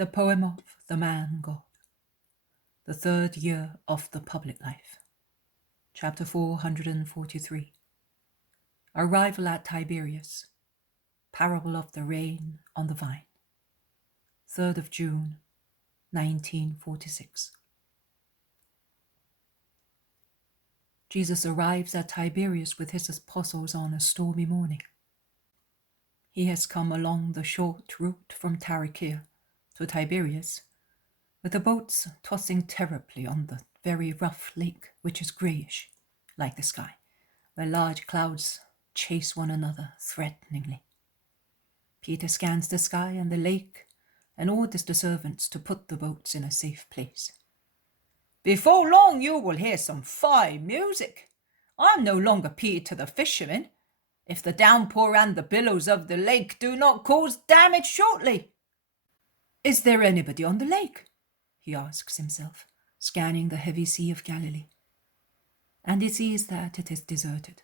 The poem of the man God. The third year of the public life. Chapter 443. Arrival at Tiberias. Parable of the rain on the vine. 3rd of June, 1946. Jesus arrives at Tiberias with his apostles on a stormy morning. He has come along the short route from Tarichea to Tiberias, with the boats tossing terribly on the very rough lake, which is greyish, like the sky, where large clouds chase one another threateningly. Peter scans the sky and the lake and orders the servants to put the boats in a safe place. "Before long you will hear some fine music. I am no longer Peter the fisherman, if the downpour and the billows of the lake do not cause damage shortly." "Is there anybody on the lake?" he asks himself, scanning the heavy sea of Galilee. And he sees that it is deserted,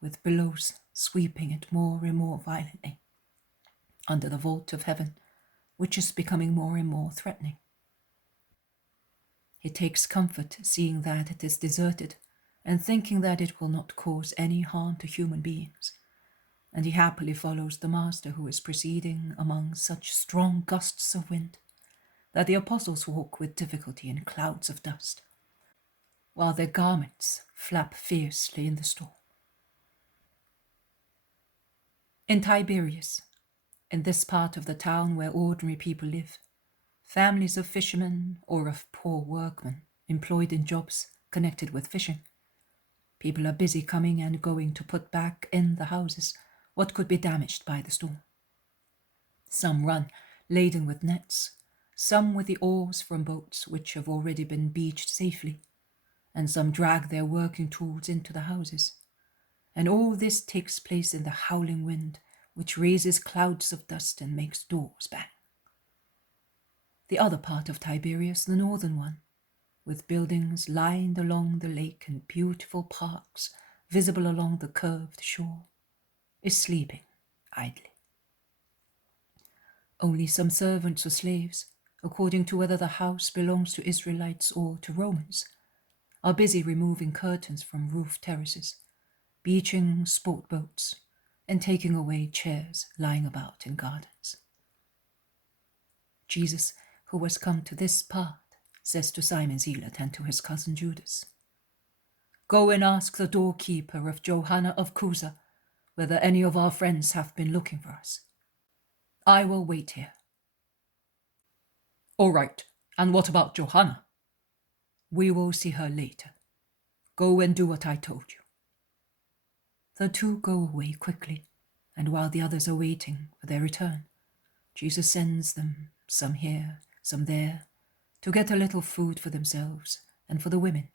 with billows sweeping it more and more violently, under the vault of heaven, which is becoming more and more threatening. He takes comfort seeing that it is deserted and thinking that it will not cause any harm to human beings, and he happily follows the Master, who is proceeding among such strong gusts of wind that the apostles walk with difficulty in clouds of dust, while their garments flap fiercely in the storm. In Tiberias, in this part of the town where ordinary people live, families of fishermen or of poor workmen employed in jobs connected with fishing, people are busy coming and going to put back in the houses what could be damaged by the storm. Some run laden with nets, some with the oars from boats which have already been beached safely, and some drag their working tools into the houses. And all this takes place in the howling wind, which raises clouds of dust and makes doors bang. The other part of Tiberias, the northern one, with buildings lined along the lake and beautiful parks visible along the curved shore, is sleeping idly. Only some servants or slaves, according to whether the house belongs to Israelites or to Romans, are busy removing curtains from roof terraces, beaching sport boats, and taking away chairs lying about in gardens. Jesus, who has come to this part, says to Simon Zealot and to his cousin Judas, "Go and ask the doorkeeper of Johanna of Cusa whether any of our friends have been looking for us. I will wait here." "All right, and what about Johanna?" "We will see her later. Go and do what I told you." The two go away quickly, and while the others are waiting for their return, Jesus sends them, some here, some there, to get a little food for themselves and for the women,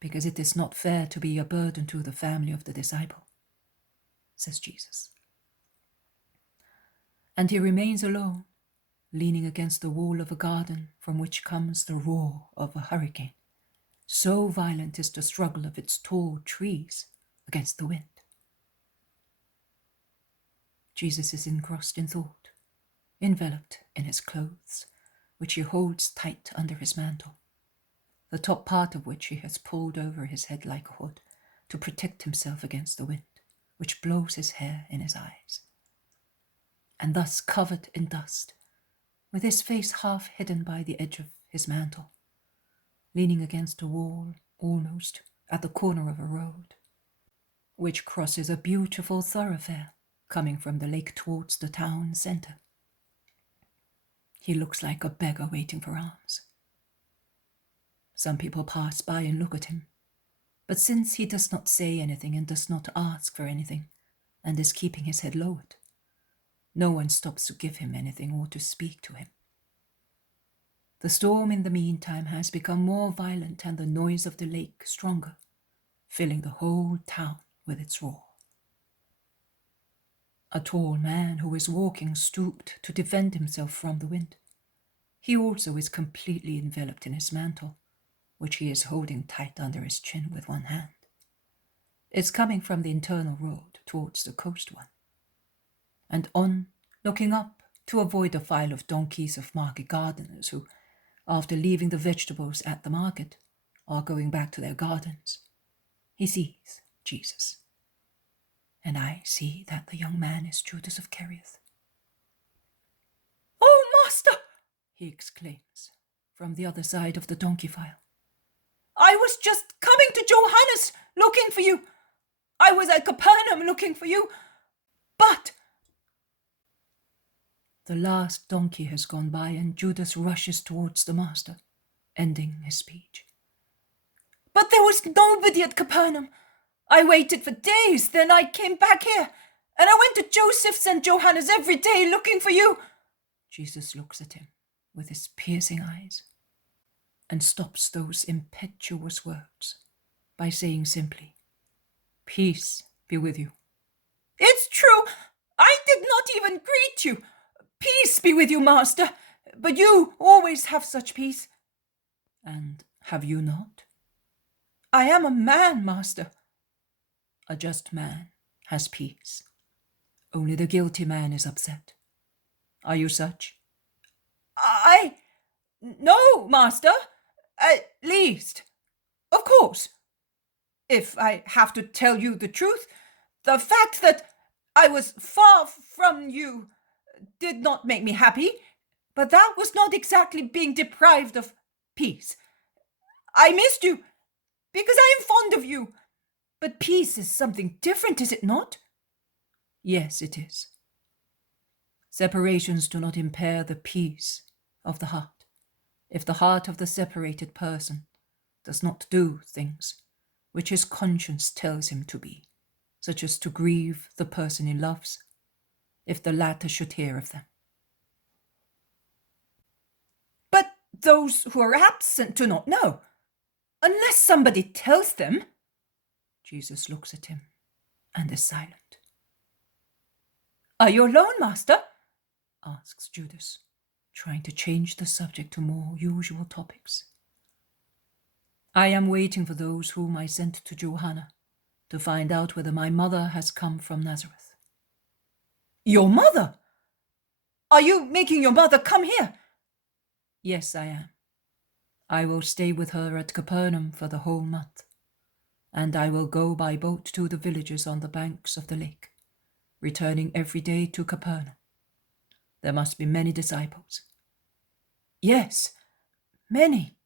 because it is not fair to be a burden to the family of the disciple, says Jesus. And he remains alone, leaning against the wall of a garden from which comes the roar of a hurricane. So violent is the struggle of its tall trees against the wind. Jesus is engrossed in thought, enveloped in his clothes, which he holds tight under his mantle, the top part of which he has pulled over his head like a hood to protect himself against the wind, which blows his hair in his eyes. And thus covered in dust, with his face half hidden by the edge of his mantle, leaning against a wall almost at the corner of a road, which crosses a beautiful thoroughfare coming from the lake towards the town centre. He looks like a beggar waiting for alms. Some people pass by and look at him, but since he does not say anything and does not ask for anything, and is keeping his head lowered, no one stops to give him anything or to speak to him. The storm in the meantime has become more violent and the noise of the lake stronger, filling the whole town with its roar. A tall man who is walking stooped to defend himself from the wind. He also is completely enveloped in his mantle, which he is holding tight under his chin with one hand. It's coming from the internal road towards the coast one. And on, looking up, to avoid a file of donkeys of market gardeners who, after leaving the vegetables at the market, are going back to their gardens. He sees Jesus. And I see that the young man is Judas of Kerioth. "Oh, master!" he exclaims from the other side of the donkey file. "I was just coming to Johannes looking for you. I was at Capernaum looking for you. But..." The last donkey has gone by and Judas rushes towards the master, ending his speech. "But there was nobody at Capernaum. I waited for days, then I came back here, and I went to Joseph's and Johannes every day looking for you." Jesus looks at him with his piercing eyes and stops those impetuous words by saying simply, "Peace be with you." "It's true. I did not even greet you. Peace be with you, master. But you always have such peace." "And have you not?" "I am a man, master." "A just man has peace. Only the guilty man is upset. Are you such?" No, master. At least, of course. If I have to tell you the truth, the fact that I was far from you did not make me happy, but that was not exactly being deprived of peace. I missed you because I am fond of you. But peace is something different, is it not?" "Yes, it is. Separations do not impair the peace of the heart, if the heart of the separated person does not do things which his conscience tells him to be, such as to grieve the person he loves, if the latter should hear of them." "But those who are absent do not know, unless somebody tells them." Jesus looks at him and is silent. "Are you alone, master?" asks Judas, trying to change the subject to more usual topics. "I am waiting for those whom I sent to Johanna to find out whether my mother has come from Nazareth." "Your mother? Are you making your mother come here?" "Yes, I am. I will stay with her at Capernaum for the whole month, and I will go by boat to the villages on the banks of the lake, returning every day to Capernaum. There must be many disciples." "Yes, many."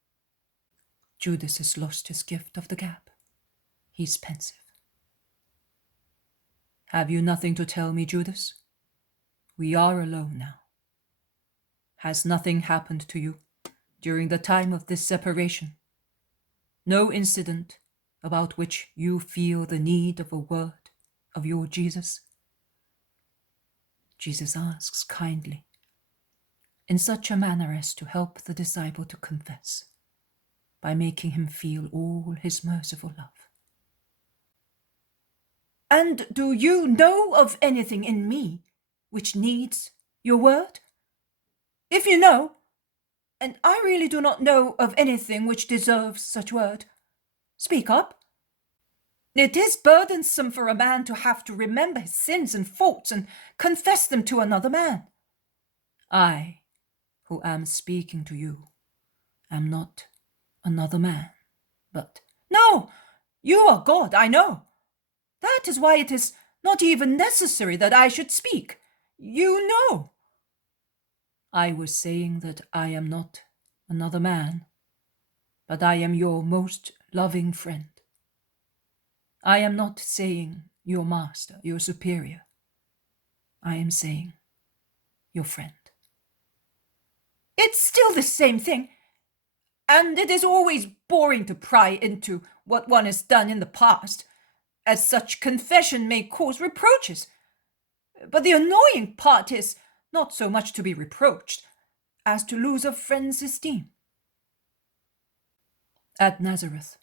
Judas has lost his gift of the gab. He's pensive. "Have you nothing to tell me, Judas? We are alone now. Has nothing happened to you during the time of this separation? No incident about which you feel the need of a word of your Jesus?" Jesus asks kindly, in such a manner as to help the disciple to confess, by making him feel all his merciful love. "And do you know of anything in me which needs your word? If you know, and I really do not know of anything which deserves such word, speak up. It is burdensome for a man to have to remember his sins and faults and confess them to another man. I, who am speaking to you, am not another man, but..." "No, you are God, I know. That is why it is not even necessary that I should speak. You know." "I was saying that I am not another man, but I am your most loving friend. I am not saying your master, your superior. I am saying your friend." "It's still the same thing, and it is always boring to pry into what one has done in the past, as such confession may cause reproaches. But the annoying part is not so much to be reproached as to lose a friend's esteem." "At Nazareth,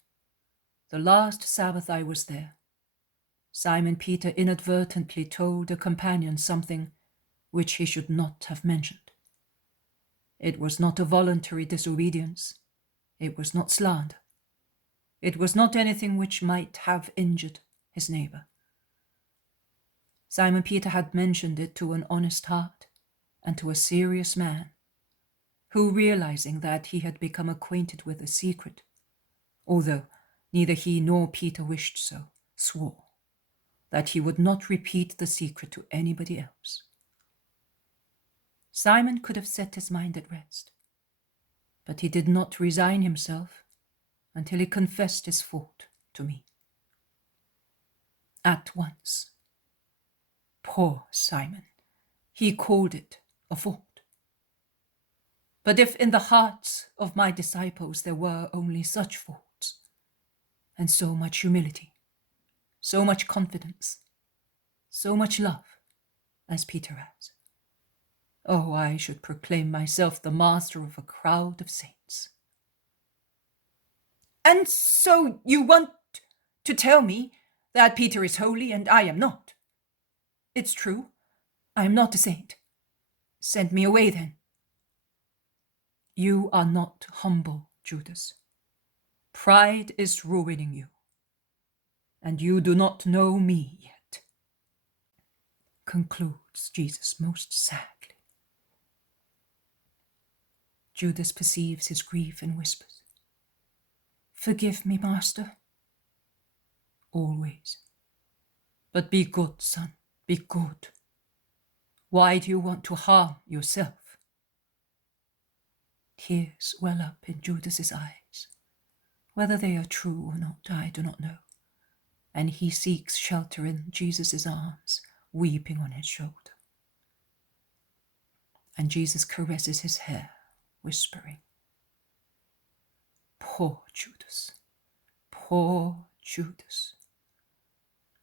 the last Sabbath I was there, Simon Peter inadvertently told a companion something which he should not have mentioned. It was not a voluntary disobedience. It was not slander. It was not anything which might have injured his neighbor. Simon Peter had mentioned it to an honest heart and to a serious man, who, realizing that he had become acquainted with a secret, although neither he nor Peter wished so, swore that he would not repeat the secret to anybody else. Simon could have set his mind at rest, but he did not resign himself until he confessed his fault to me. At once. Poor Simon, he called it a fault. But if in the hearts of my disciples there were only such faults, and so much humility, so much confidence, so much love as Peter has, oh, I should proclaim myself the master of a crowd of saints. And so you want to tell me that Peter is holy and I am not? It's true, I am not a saint. Send me away then. You are not humble, Judas. Pride is ruining you, and you do not know me yet, concludes Jesus most sadly. Judas perceives his grief and whispers, Forgive me, Master. Always. But be good, son, be good. Why do you want to harm yourself? Tears well up in Judas's eyes. Whether they are true or not, I do not know. And he seeks shelter in Jesus' arms, weeping on his shoulder. And Jesus caresses his hair, whispering, Poor Judas,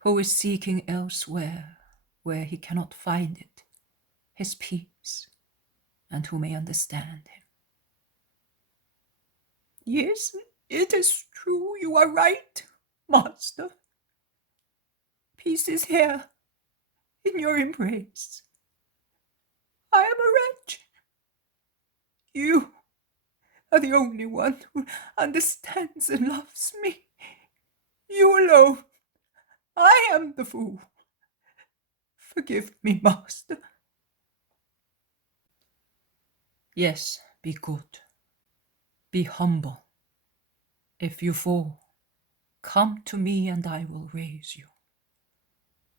who is seeking elsewhere, where he cannot find it, his peace, and who may understand him. Yes, it is true, you are right, Master. Peace is here, in your embrace. I am a wretch. You are the only one who understands and loves me. You alone. I am the fool. Forgive me, Master. Yes, be good. Be humble. If you fall, come to me and I will raise you.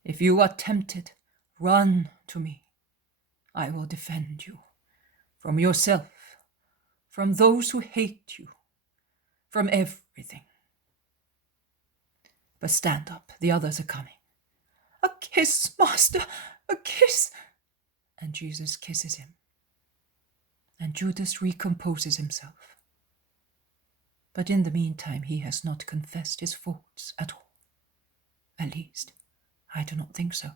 If you are tempted, run to me. I will defend you from yourself, from those who hate you, from everything. But stand up, the others are coming. A kiss, Master, a kiss. And Jesus kisses him. And Judas recomposes himself. But in the meantime, he has not confessed his faults at all. At least, I do not think so.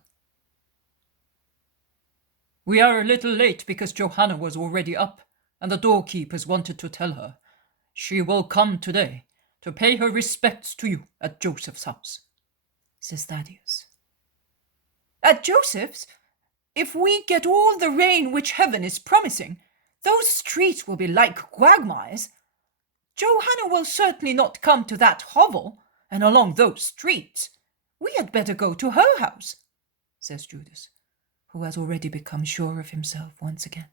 We are a little late because Johanna was already up, and the doorkeepers wanted to tell her. She will come today to pay her respects to you at Joseph's house, says Thaddeus. At Joseph's? If we get all the rain which heaven is promising, those streets will be like quagmires. Johanna will certainly not come to that hovel, and along those streets. We had better go to her house, says Judas, who has already become sure of himself once again.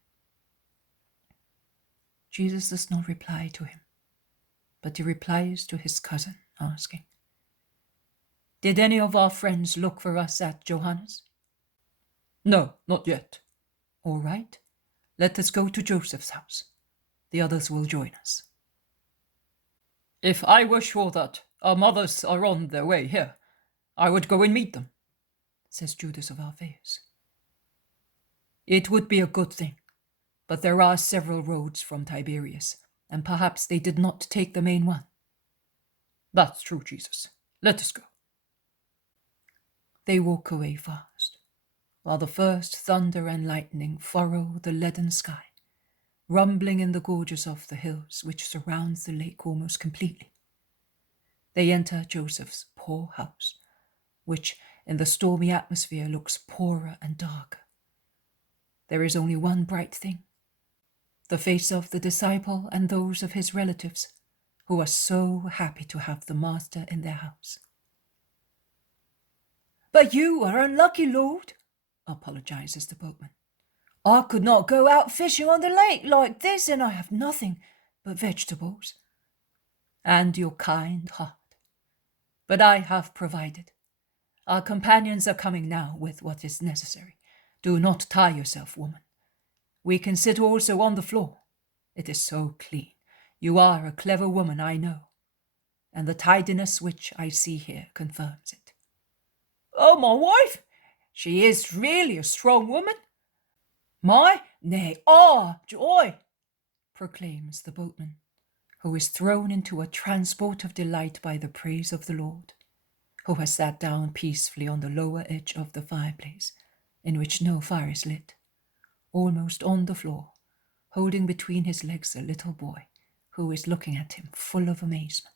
Jesus does not reply to him, but he replies to his cousin, asking, Did any of our friends look for us at Johanna's? No, not yet. All right, let us go to Joseph's house. The others will join us. If I were sure that our mothers are on their way here, I would go and meet them, says Judas of Alphaeus. It would be a good thing, but there are several roads from Tiberias, and perhaps they did not take the main one. That's true, Jesus. Let us go. They walk away fast, while the first thunder and lightning furrow the leaden sky, rumbling in the gorges of the hills which surrounds the lake almost completely. They enter Joseph's poor house, which in the stormy atmosphere looks poorer and darker. There is only one bright thing, the face of the disciple and those of his relatives, who are so happy to have the Master in their house. But you are unlucky, Lord, apologizes the boatman. I could not go out fishing on the lake like this, and I have nothing but vegetables and your kind heart. But I have provided. Our companions are coming now with what is necessary. Do not tie yourself, woman. We can sit also on the floor. It is so clean. You are a clever woman, I know, and the tidiness which I see here confirms it. Oh, my wife! She is really a strong woman. Nay, joy! Proclaims the boatman, who is thrown into a transport of delight by the praise of the Lord, who has sat down peacefully on the lower edge of the fireplace, in which no fire is lit, almost on the floor, holding between his legs a little boy, who is looking at him full of amazement.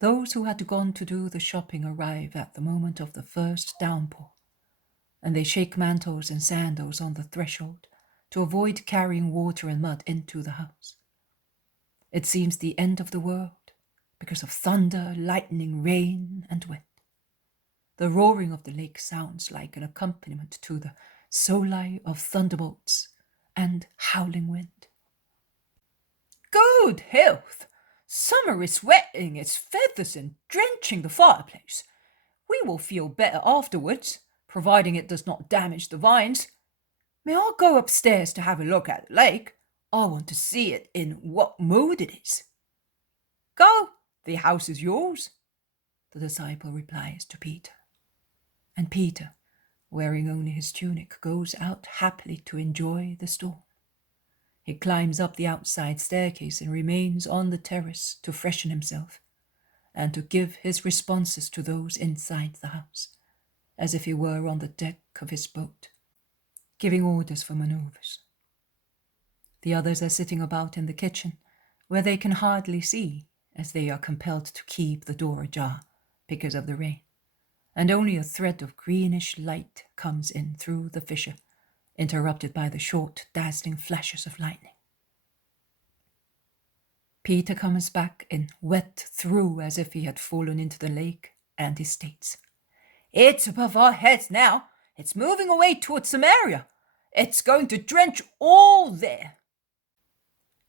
Those who had gone to do the shopping arrive at the moment of the first downpour, and they shake mantles and sandals on the threshold to avoid carrying water and mud into the house. It seems the end of the world because of thunder, lightning, rain, and wind. The roaring of the lake sounds like an accompaniment to the soli of thunderbolts and howling wind. Good health! Summer is wetting its feathers and drenching the fireplace. We will feel better afterwards, providing it does not damage the vines. May I go upstairs to have a look at the lake? I want to see it in what mood it is. Go, the house is yours, the disciple replies to Peter. And Peter, wearing only his tunic, goes out happily to enjoy the storm. He climbs up the outside staircase and remains on the terrace to freshen himself and to give his responses to those inside the house, as if he were on the deck of his boat, giving orders for maneuvers. The others are sitting about in the kitchen, where they can hardly see, as they are compelled to keep the door ajar because of the rain, and only a thread of greenish light comes in through the fissure, interrupted by the short, dazzling flashes of lightning. Peter comes back in, wet through as if he had fallen into the lake, and he states, It's above our heads now. It's moving away towards Samaria. It's going to drench all there.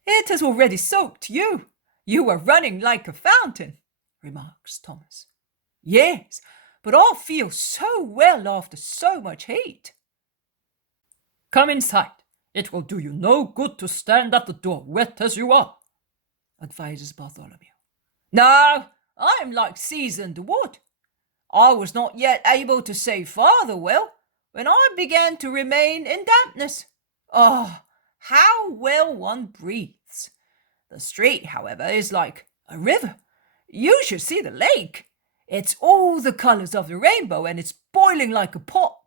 It has already soaked you. You are running like a fountain, remarks Thomas. Yes, but I feel so well after so much heat. Come inside. It will do you no good to stand at the door wet as you are, advises Bartholomew. No, I am like seasoned wood. I was not yet able to say father well when I began to remain in dampness. Oh, how well one breathes. The street, however, is like a river. You should see the lake. It's all the colours of the rainbow, and it's boiling like a pot.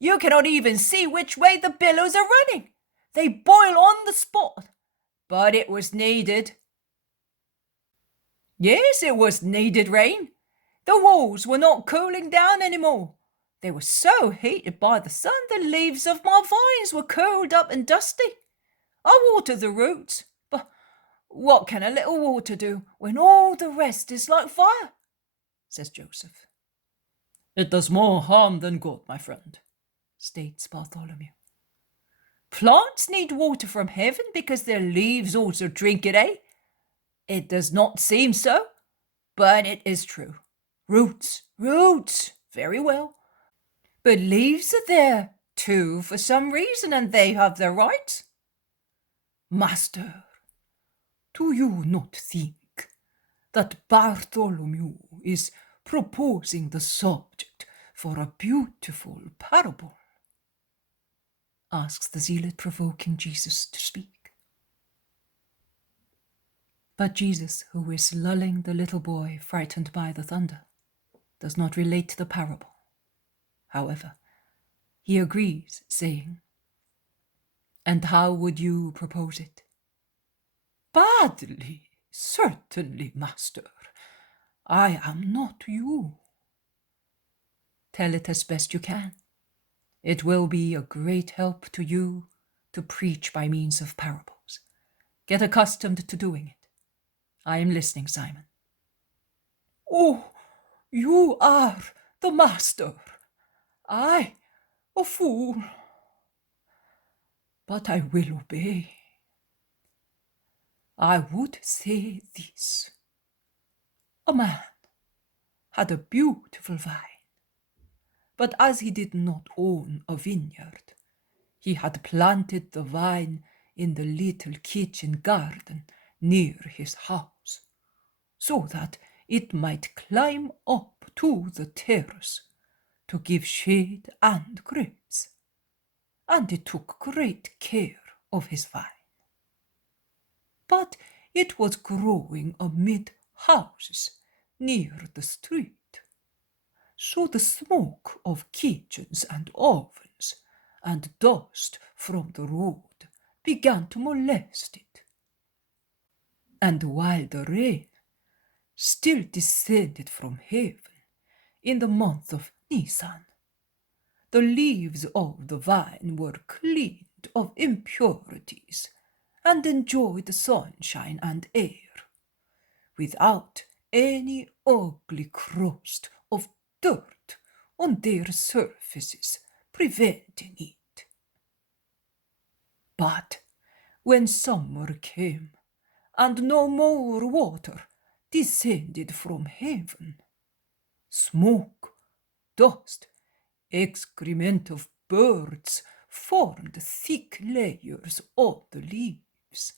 You cannot even see which way the billows are running. They boil on the spot. But it was needed. Yes, it was needed rain. The walls were not cooling down any more. They were so heated by the sun, the leaves of my vines were curled up and dusty. I watered the roots, but what can a little water do when all the rest is like fire? Says Joseph. It does more harm than good, my friend, states Bartholomew. Plants need water from heaven because their leaves also drink it, eh? It does not seem so, but it is true. Roots, very well. But leaves are there, too, for some reason, and they have their rights. Master, do you not think that Bartholomew is proposing the subject for a beautiful parable? Asks the zealot, provoking Jesus to speak. But Jesus, who is lulling the little boy frightened by the thunder, does not relate the parable. However, he agrees, saying, And how would you propose it? Badly, certainly, master. I am not you. Tell it as best you can. It will be a great help to you to preach by means of parables. Get accustomed to doing it. I am listening, Simon. Oh, you are the master. I, a fool. but I will obey. I would say this. A man had a beautiful vine, but as he did not own a vineyard, he had planted the vine in the little kitchen garden near his house, so that it might climb up to the terrace to give shade and grapes, and it took great care of his vine. But it was growing amid houses near the street, so the smoke of kitchens and ovens and dust from the road began to molest it. And while the rain still descended from heaven in the month of Nisan, the leaves of the vine were cleaned of impurities and enjoyed the sunshine and air, without any ugly crust of dirt on their surfaces preventing it. But when summer came, and no more water descended from heaven, smoke, dust, excrement of birds formed thick layers on the leaves,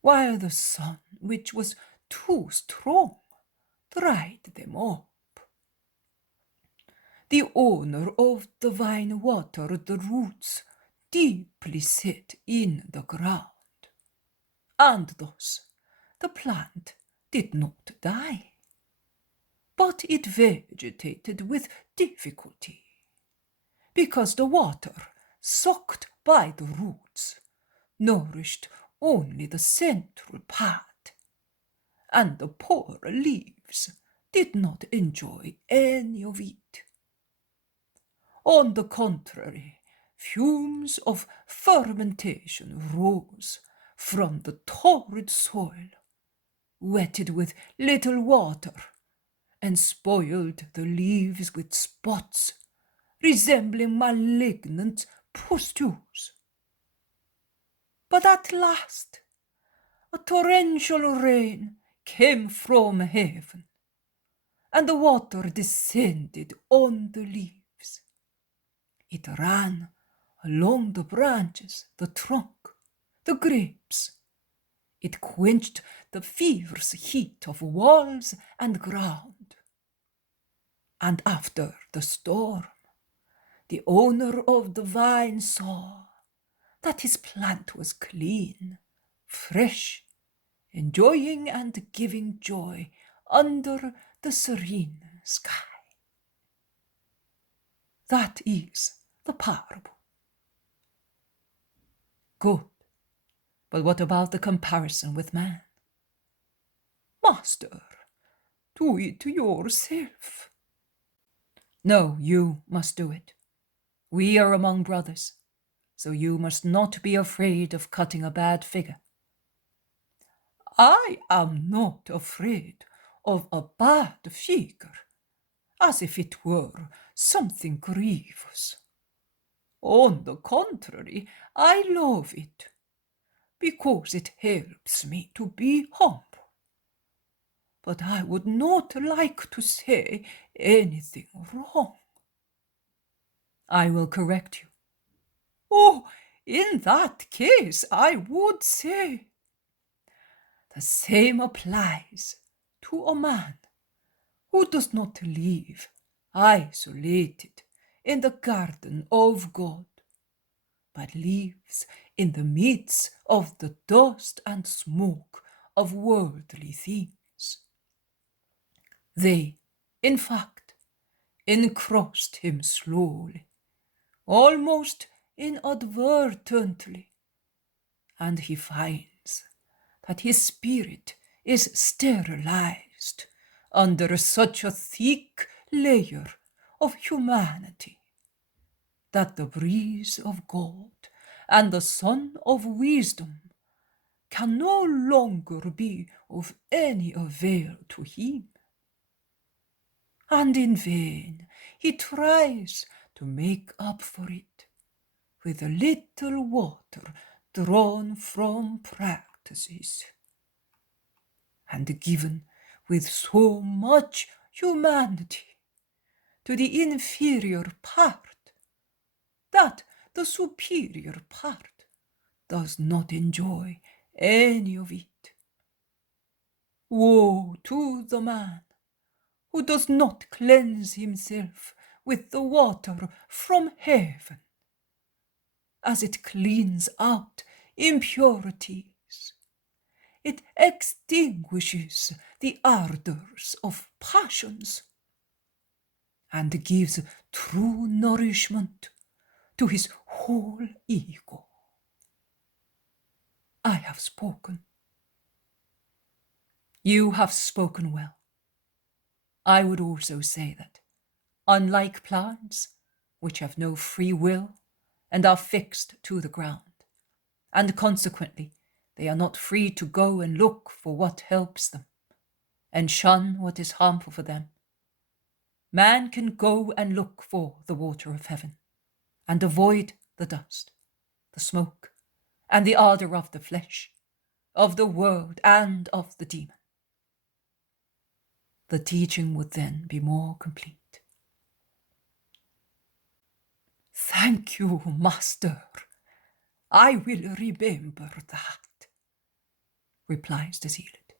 while the sun, which was too strong, dried them up. The owner of the vine watered the roots deeply set in the ground, and thus the plant did not die, but it vegetated with difficulty, because the water sucked by the roots nourished only the central part, and the poor leaves did not enjoy any of it. On the contrary, fumes of fermentation rose from the torrid soil, wetted with little water, and spoiled the leaves with spots resembling malignant pustules. But at last a torrential rain came from heaven, and the water descended on the leaves. It ran along the branches, the trunk, the grapes. It quenched the fierce heat of walls and ground. And after the storm, the owner of the vine saw that his plant was clean, fresh, enjoying and giving joy under the serene sky. That is the parable. Good. But what about the comparison with man? Master, do it yourself. No, you must do it. We are among brothers, so you must not be afraid of cutting a bad figure. I am not afraid of a bad figure, as if it were something grievous. On the contrary, I love it, because it helps me to be humble. But I would not like to say anything wrong. I will correct you. Oh, in that case, I would say. The same applies to a man who does not live isolated in the garden of God, but lives in the midst of the dust and smoke of worldly things. They, in fact, encrust him slowly, almost inadvertently, and he finds that his spirit is sterilized under such a thick layer of humanity that the breeze of God and the sun of wisdom can no longer be of any avail to him. And in vain he tries to make up for it with a little water drawn from practices, and given with so much humanity to the inferior part, that the superior part does not enjoy any of it. Woe to the man who does not cleanse himself with the water from heaven, as it cleans out impurities. It extinguishes the ardors of passions, and gives true nourishment to his whole ego. I have spoken. You have spoken well. I would also say that, unlike plants, which have no free will and are fixed to the ground, and consequently they are not free to go and look for what helps them, and shun what is harmful for them, man can go and look for the water of heaven, and avoid the dust, the smoke, and the ardour of the flesh, of the world, and of the demon. The teaching would then be more complete. Thank you, Master. I will remember that, replies the zealot.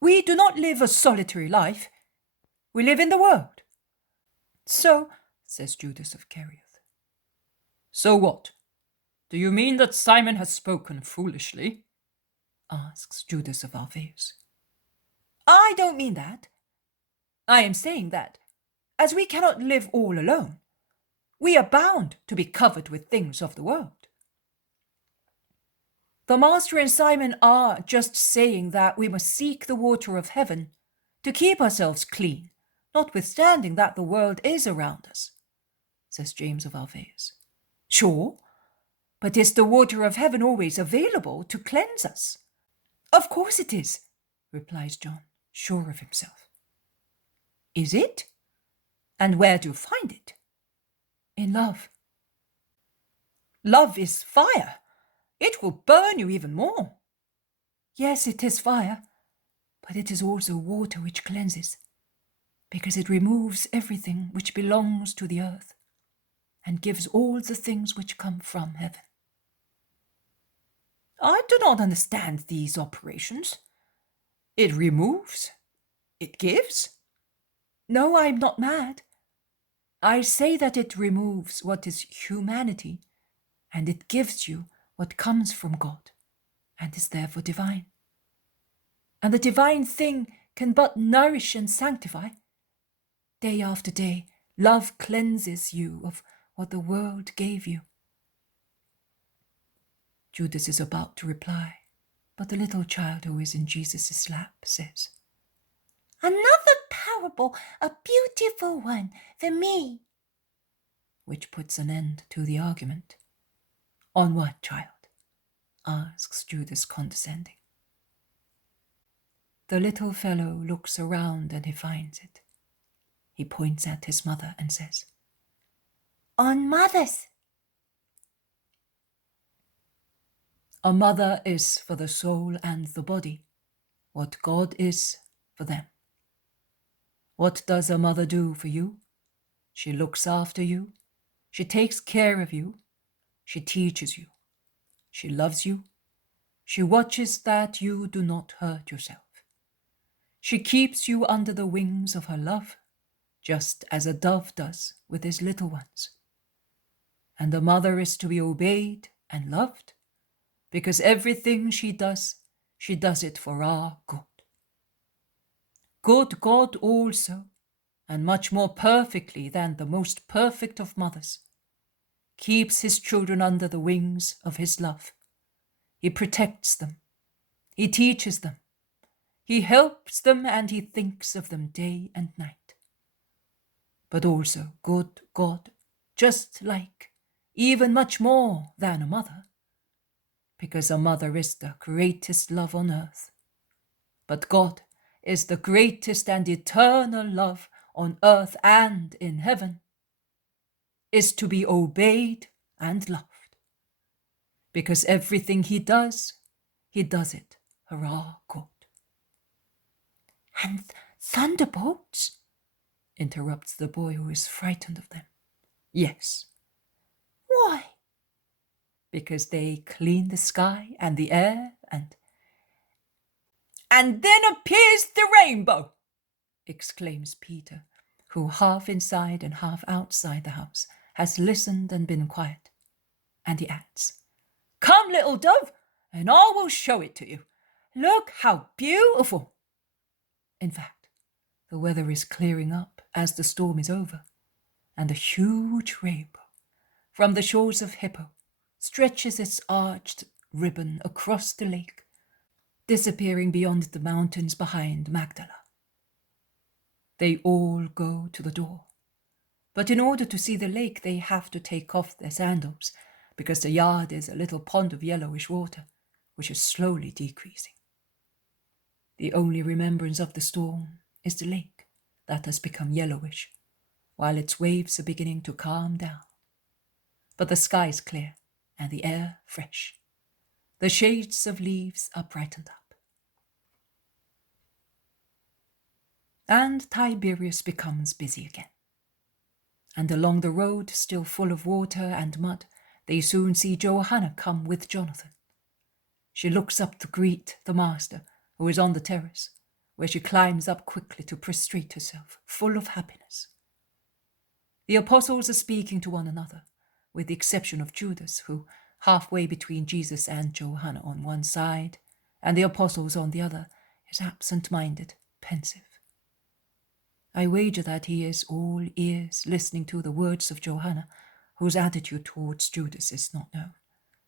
We do not live a solitary life. We live in the world. So, says Judas of Kerioth. So what? Do you mean that Simon has spoken foolishly? Asks Judas of Alphaeus. I don't mean that. I am saying that, as we cannot live all alone, we are bound to be covered with things of the world. The Master and Simon are just saying that we must seek the water of heaven to keep ourselves clean, notwithstanding that the world is around us, says James of Alphaeus. Sure, but is the water of heaven always available to cleanse us? Of course it is, replies John, sure of himself. Is it? And where do you find it? In love. Love is fire. It will burn you even more. Yes, it is fire, but it is also water which cleanses, because it removes everything which belongs to the earth, and gives all the things which come from heaven. I do not understand these operations. It removes. It gives. No, I am not mad. I say that it removes what is humanity, and it gives you what comes from God, and is therefore divine. And the divine thing can but nourish and sanctify. Day after day, love cleanses you of what the world gave you. Judas is about to reply, but the little child who is in Jesus' lap says, Another parable, a beautiful one for me. Which puts an end to the argument. On what, child? Asks Judas condescending. The little fellow looks around and he finds it. He points at his mother and says, On mothers. A mother is for the soul and the body what God is for them. What does a mother do for you? She looks after you. She takes care of you. She teaches you. She loves you. She watches that you do not hurt yourself. She keeps you under the wings of her love, just as a dove does with his little ones. And a mother is to be obeyed and loved, because everything she does it for our good. Good God also, and much more perfectly than the most perfect of mothers, keeps his children under the wings of his love. He protects them. He teaches them. He helps them, and he thinks of them day and night. But also good God, just like, even much more than a mother, because a mother is the greatest love on earth. But God is the greatest and eternal love on earth and in heaven. is to be obeyed and loved. Because everything he does it, hurrah, God. And thunderbolts? Interrupts the boy, who is frightened of them. Yes. Why? Because they clean the sky and the air and then appears the rainbow, exclaims Peter, who half inside and half outside the house has listened and been quiet. And he adds, Come, little dove, and I will show it to you. Look how beautiful. In fact, the weather is clearing up as the storm is over, and a huge rainbow from the shores of Hippo stretches its arched ribbon across the lake, disappearing beyond the mountains behind Magdala. They all go to the door, but in order to see the lake they have to take off their sandals, because the yard is a little pond of yellowish water, which is slowly decreasing. The only remembrance of the storm is the lake that has become yellowish, while its waves are beginning to calm down. But the sky is clear and the air fresh. The shades of leaves are brightened up. And Tiberias becomes busy again. And along the road, still full of water and mud, they soon see Johanna come with Jonathan. She looks up to greet the master, who is on the terrace, where she climbs up quickly to prostrate herself, full of happiness. The apostles are speaking to one another, with the exception of Judas, who, halfway between Jesus and Johanna on one side, and the apostles on the other, is absent-minded, pensive. I wager that he is all ears, listening to the words of Johanna, whose attitude towards Judas is not known,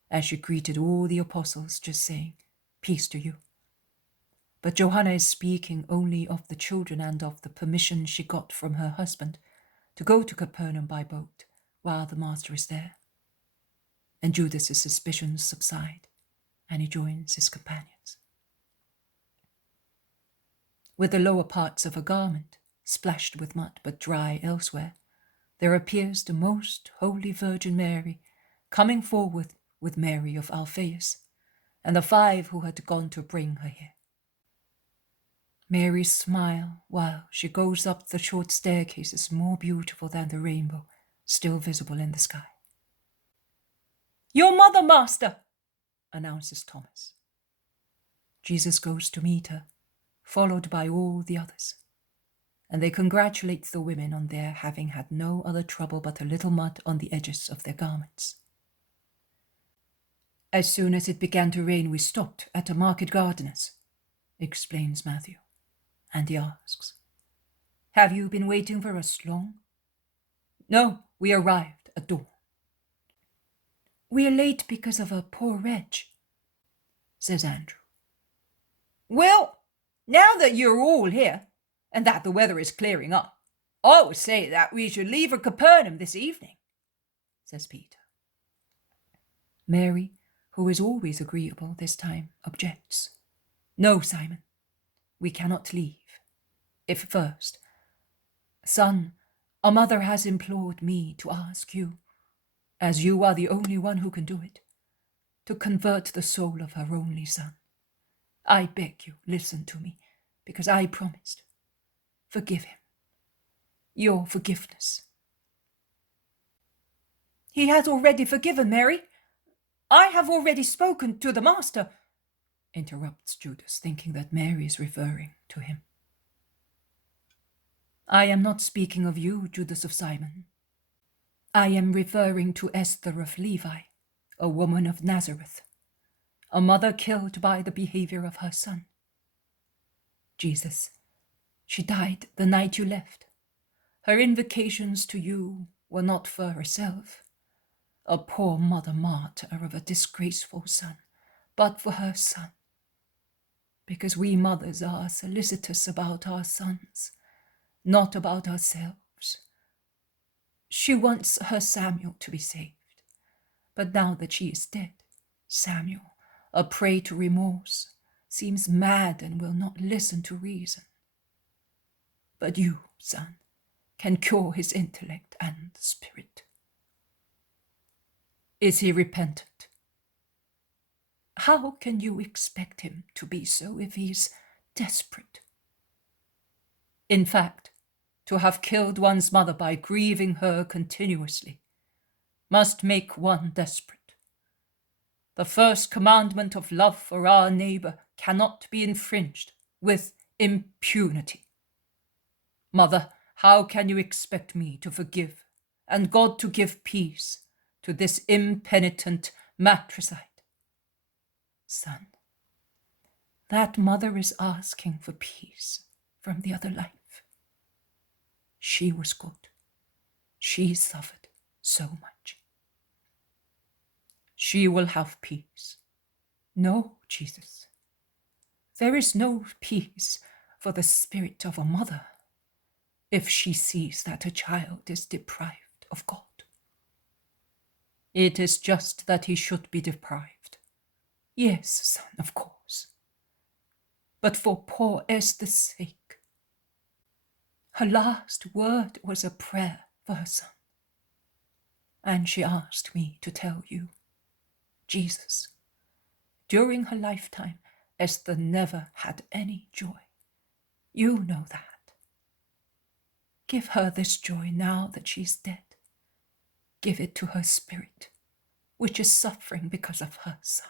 as she greeted all the apostles, just saying, Peace to you. But Johanna is speaking only of the children and of the permission she got from her husband to go to Capernaum by boat while the master is there. And Judas's suspicions subside, and he joins his companions. With the lower parts of a garment, splashed with mud but dry elsewhere, there appears the most holy Virgin Mary, coming forward with Mary of Alphaeus, and the 5 who had gone to bring her here. Mary's smile while she goes up the short staircase is more beautiful than the rainbow still visible in the sky. Your mother, Master, announces Thomas. Jesus goes to meet her, followed by all the others, and they congratulate the women on their having had no other trouble but a little mud on the edges of their garments. As soon as it began to rain, we stopped at a market gardener's, explains Matthew, and he asks, Have you been waiting for us long? No, we arrived at dawn. We are late because of a poor wretch, says Andrew. Well, now that you're all here, and that the weather is clearing up, I would say that we should leave for Capernaum this evening, says Peter. Mary, who is always agreeable this time, objects. No, Simon, we cannot leave. If first, Son, a mother has implored me to ask you, as you are the only one who can do it, to convert the soul of her only son. I beg you, listen to me, because I promised. Forgive him. Your forgiveness. He has already forgiven, Mary. I have already spoken to the master, interrupts Judas, thinking that Mary is referring to him. I am not speaking of you, Judas of Simon. I am referring to Esther of Levi, a woman of Nazareth, a mother killed by the behavior of her son. Jesus, she died the night you left. Her invocations to you were not for herself, a poor mother martyr of a disgraceful son, but for her son, because we mothers are solicitous about our sons, not about ourselves. She wants her Samuel to be saved, but now that she is dead, Samuel, a prey to remorse, seems mad and will not listen to reason. But you, son, can cure his intellect and spirit. Is he repentant? How can you expect him to be so if he's desperate? In fact, to have killed one's mother by grieving her continuously must make one desperate. The first commandment of love for our neighbor cannot be infringed with impunity. Mother, how can you expect me to forgive and God to give peace to this impenitent matricide? Son, that mother is asking for peace from the other life. She was good. She suffered so much. She will have peace. No, Jesus. There is no peace for the spirit of a mother if she sees that her child is deprived of God. It is just that he should be deprived. Yes, son, of course. But for poor Esther's sake, her last word was a prayer for her son. And she asked me to tell you, Jesus, during her lifetime, Esther never had any joy. You know that. Give her this joy now that she's dead. Give it to her spirit, which is suffering because of her son.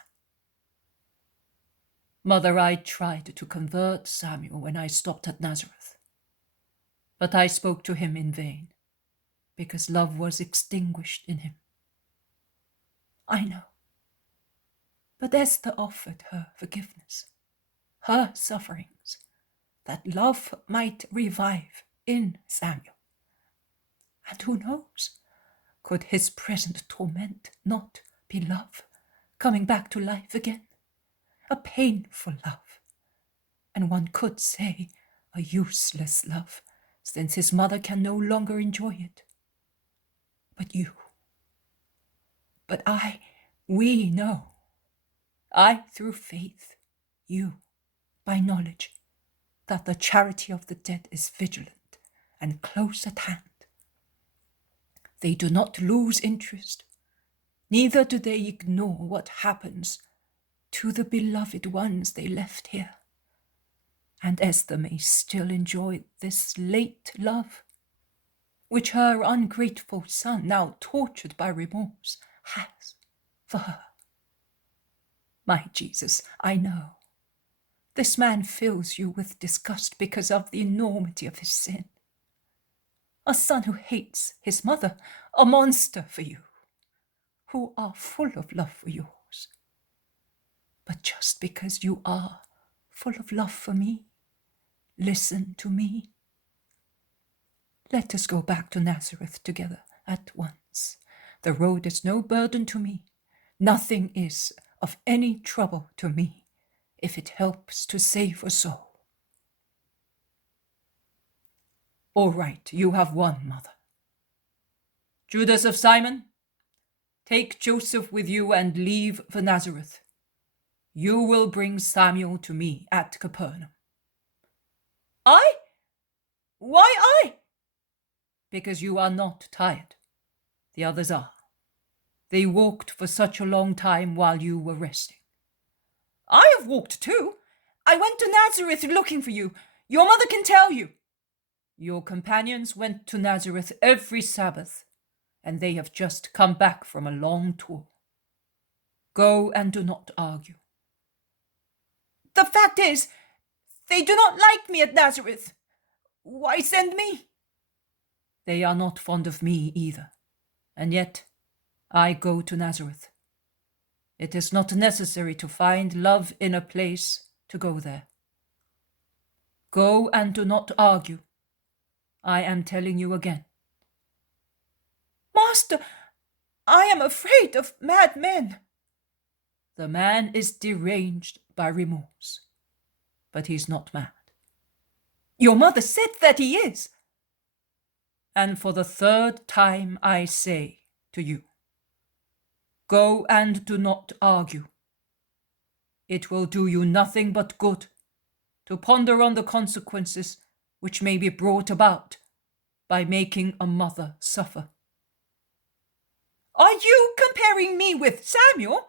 Mother, I tried to convert Samuel when I stopped at Nazareth, but I spoke to him in vain, because love was extinguished in him. I know. But Esther offered her forgiveness, her sufferings, that love might revive in Samuel. And who knows, could his present torment not be love coming back to life again? A painful love, and one could say a useless love, since his mother can no longer enjoy it. But we know. I through faith, you by knowledge, that the charity of the dead is vigilant and close at hand. They do not lose interest, neither do they ignore what happens to the beloved ones they left here. And Esther may still enjoy this late love, which her ungrateful son, now tortured by remorse, has for her. My Jesus, I know. This man fills you with disgust because of the enormity of his sin. A son who hates his mother, a monster for you, who are full of love for yours. But just because you are full of love for me, listen to me. Let us go back to Nazareth together at once. The road is no burden to me. Nothing is of any trouble to me if it helps to save a soul. All right, you have won, Mother. Judas of Simon, take Joseph with you and leave for Nazareth. You will bring Samuel to me at Capernaum. I? Why I? Because you are not tired. The others are. They walked for such a long time while you were resting. I have walked too. I went to Nazareth looking for you. Your mother can tell you. Your companions went to Nazareth every Sabbath, and they have just come back from a long tour. Go and do not argue. The fact is, they do not like me at Nazareth. Why send me? They are not fond of me either, and yet I go to Nazareth. It is not necessary to find love in a place to go there. Go and do not argue. I am telling you again. Master, I am afraid of mad men. The man is deranged by remorse, but he's not mad. Your mother said that he is. And for the third time I say to you, go and do not argue. It will do you nothing but good to ponder on the consequences which may be brought about by making a mother suffer. Are you comparing me with Samuel?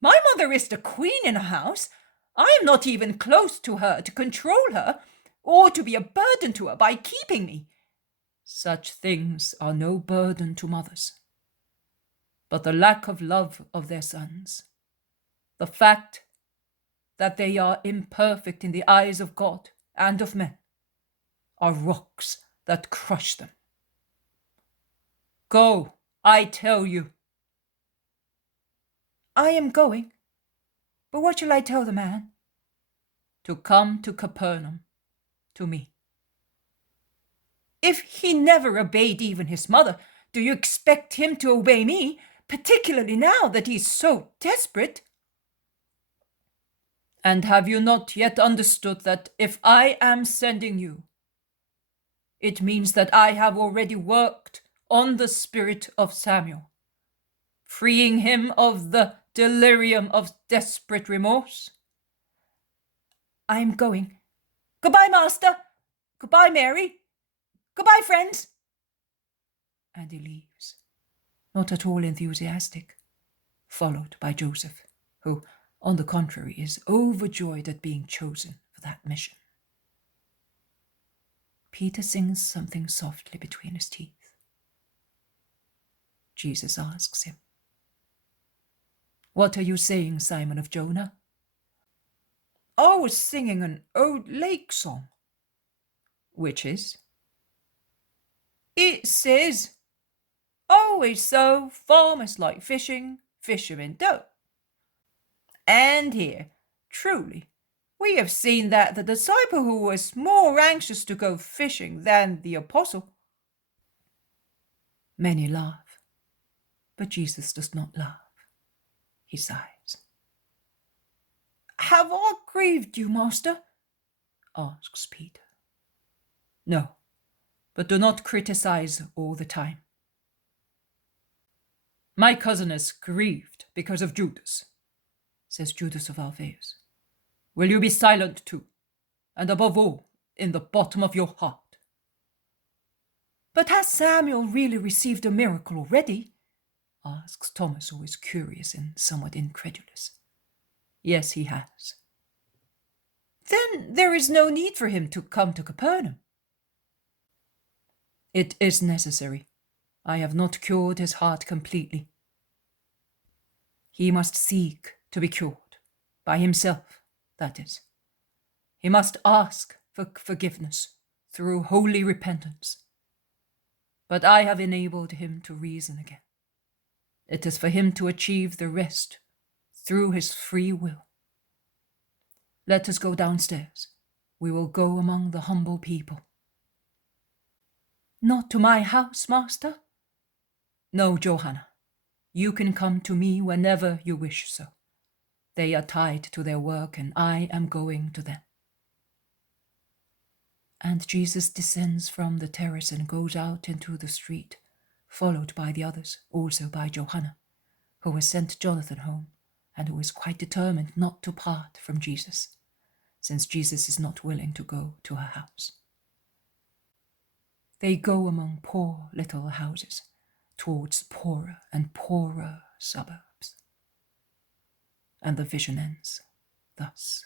My mother is the queen in a house. I am not even close to her to control her, or to be a burden to her by keeping me. Such things are no burden to mothers. But the lack of love of their sons, the fact that they are imperfect in the eyes of God and of men, are rocks that crush them. Go, I tell you. I am going, but what shall I tell the man? To come to Capernaum, to me. If he never obeyed even his mother, do you expect him to obey me, particularly now that he is so desperate? And have you not yet understood that if I am sending you, it means that I have already worked on the spirit of Samuel, freeing him of the delirium of desperate remorse? I am going. Goodbye, Master. Goodbye, Mary. Goodbye, friends. And he leaves, not at all enthusiastic, followed by Joseph, who, on the contrary, is overjoyed at being chosen for that mission. Peter sings something softly between his teeth. Jesus asks him, "What are you saying, Simon of Jonah?" "I was singing an old lake song." "Which is?" "It says, 'Always so, farmers like fishing, fishermen don't.' And here, truly, we have seen that the disciple who was more anxious to go fishing than the apostle." Many laugh, but Jesus does not laugh. He sighs. "Have I grieved you, Master?" asks Peter. "No, but do not criticize all the time." "My cousin is grieved because of Judas," says Judas of Alphaeus. "Will you be silent too, and above all, in the bottom of your heart?" "But has Samuel really received a miracle already?" asks Thomas, who is curious and somewhat incredulous. "Yes, he has." "Then there is no need for him to come to Capernaum." "It is necessary. I have not cured his heart completely. He must seek to be cured, by himself, that is. He must ask for forgiveness through holy repentance. But I have enabled him to reason again. It is for him to achieve the rest through his free will. Let us go downstairs. We will go among the humble people." "Not to my house, Master?" "No, Johanna. You can come to me whenever you wish so. They are tied to their work, and I am going to them." And Jesus descends from the terrace and goes out into the street, followed by the others, also by Johanna, who has sent Jonathan home, and who is quite determined not to part from Jesus, since Jesus is not willing to go to her house. They go among poor little houses, towards poorer and poorer suburbs. And the vision ends thus.